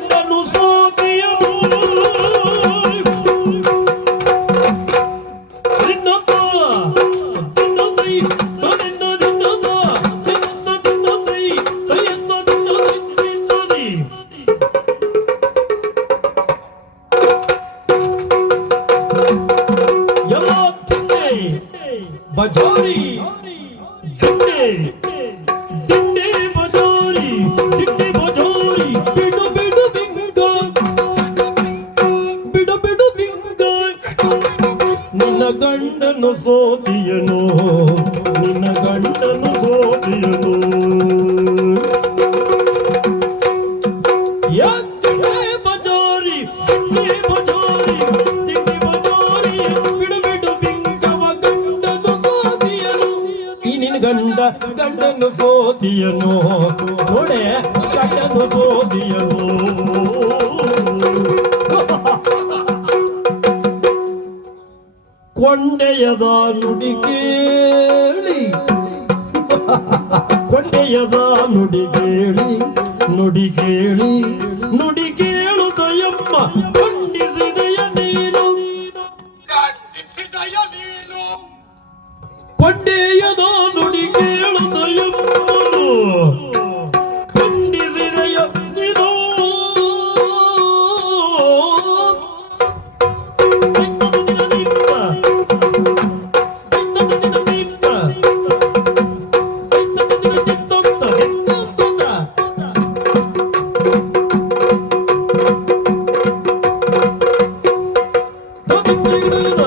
ಗಂಗನು ಸೋತಿಯನು ಬಜಾರಿ ಝಂಡೆ ಗಂಡನು ಸೋತಿಯನು ನಿನ್ನ ಗಂಡನು ಸೋತಿಯನು. ಗಂಡ ಗಂಡನು ಸೋತಿಯನು ನೋಡೆ ಗಂಡನು ಸೋತಿಯನು. ಕೊಂಡೆಯದ ನುಡಿ ಕೇಳಿ. ಕೊಂಡೆಯದ ನುಡಿ ಕೇಳಿ ನುಡಿ ಕೇಳಿ ನುಡಿ ಕೇಳುದಯಮ್ಮ ಕೊಂಡಿಸಿದೆಯ ನೀನು. ಕೊಂಡಿಸಿದೆಯ ನೀನು. ಕೊಂಡೆಯದ ನುಡಿ Thank you.